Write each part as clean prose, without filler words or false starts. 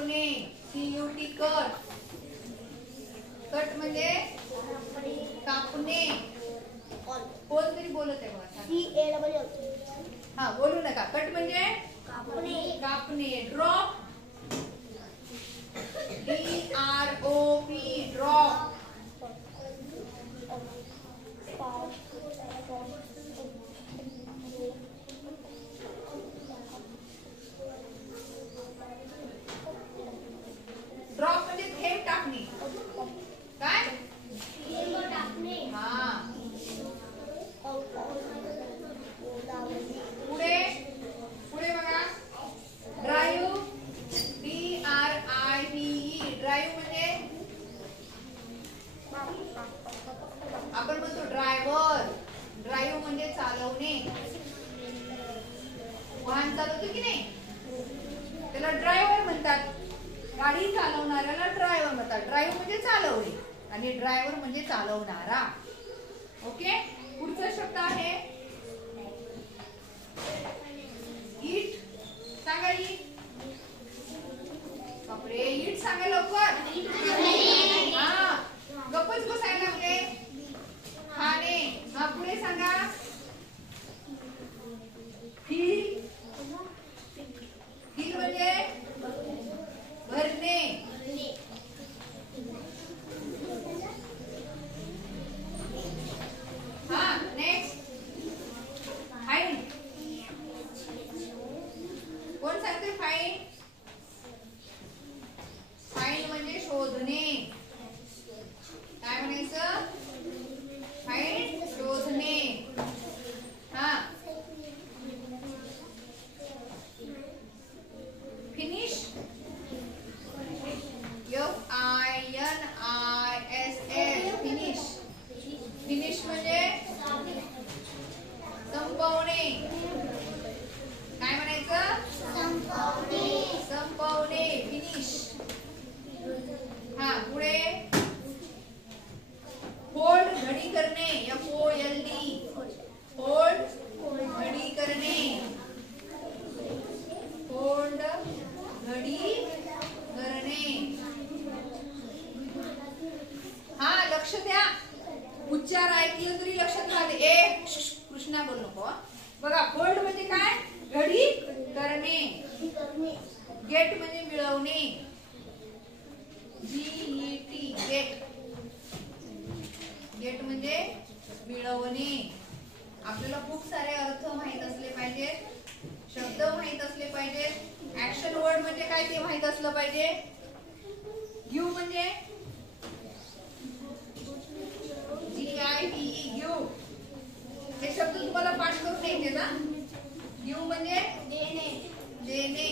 कापणे, CUT cut. Cut म्हणजे कापणे. कोणतरी बोलत आहे बघा. हा बोलू नका. कट म्हणजे कापणे. Drop, DROP drop. ड्रॉप म्हणजे थेंब टाकणे. काय? हा. पुढे पुढे बघा. ड्राईव्ह, DRIVE ड्राईव्ह म्हणजे आपण म्हणतो ड्रायव्हर. ड्राईव्ह म्हणजे चालवणे. वाहन चालवतो की नाही त्याला ड्रायव्हर म्हणतात. गाडी चालवणाऱ्याला ड्रायव्हर म्हणतात. ड्राईव्ह म्हणजे चालवणे आणि ड्रायव्हर म्हणजे चालवणारा. ओके. पुढचा शब्द आहे ईट. सांगा ईट. बापरे, ईट सांगा लवकर. हा, गप्पच बसायला लागले. खाणे. हा, पुढे सांगा. फील. फील म्हणजे भरणे. हा, नेक्स्ट. फाइंड. कोण सांगते फाइंड? फाइंड म्हणजे शोधणे. काय म्हणायचं? फाइंड शोधणे. हा. फिनिश. FINISH finish. फिनिश म्हणजे संपवणे. काय म्हणायचं? संपवणे. फिनिश. हा, पुढे फोल्ड घडी करणे. FOLD फोल्ड घडी करणे. फोल्ड घडी करणे. हा, लक्ष द्या. उच्चार ऐकलं तरी लक्षात राहते. कृष्णा बोल नको. बघा, फोल्ड म्हणजे काय? घडी करणे. गेट म्हणजे मिळवणे. GET gate. गेट म्हणजे मिळवणे. आपल्याला खूप सारे अर्थ माहित असले पाहिजेत. शब्द माहित असले पाहिजेत. ऍक्शन वर्ड म्हणजे काय ते माहित असलं पाहिजे. गिव म्हणजे GIVE गिव. हे शब्द तुम्हाला पाठ करून द्यायचे ना. गिव म्हणजे देणे.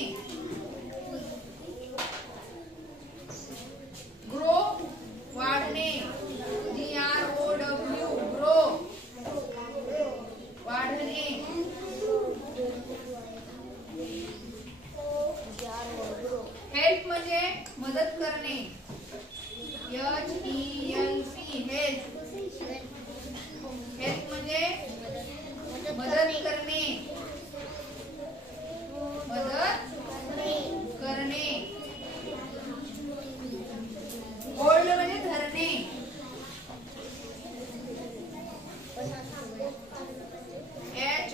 ग्रो वाढणे. GROW ग्रो वाढणे. हेल्प म्हणजे मदत करणे. HELP help. हेल्प म्हणजे मदत करणे. मदत करणे. होल्ड म्हणजे धरणे.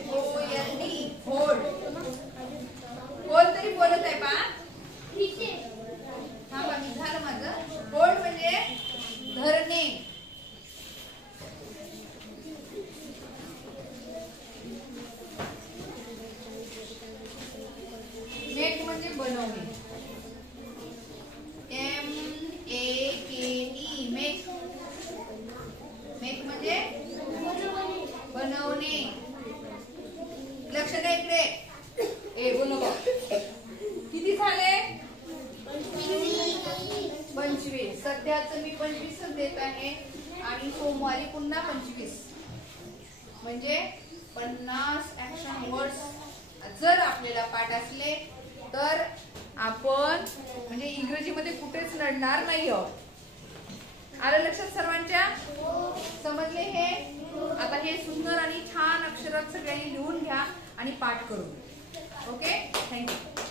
HOLD hold. कोणतरी बोलत आहे पा. थांबा, मी झालं माझं. होल्ड म्हणजे धरणे. मेक म्हणजे बनवणे. MEAKE make. मेक म्हणजे बनवणे. लक्ष द्या इकडे. बोलो. किती झाले? 25. सध्याच मी 25 देत आहे आणि सोमवारी पुन्हा 25. म्हणजे 50 ऍक्शन वर्ड्स जर आपल्याला पाठ असले तर आपण म्हणजे इंग्रजीमध्ये कुठेच लढणार नाही आहोत. आलं लक्षात सर्वांच्या? समजले हे? आता हे सुंदर आणि छान अक्षरात सगळ्यांनी लिहून घ्या आणि पाठ करून. Okay, thank you.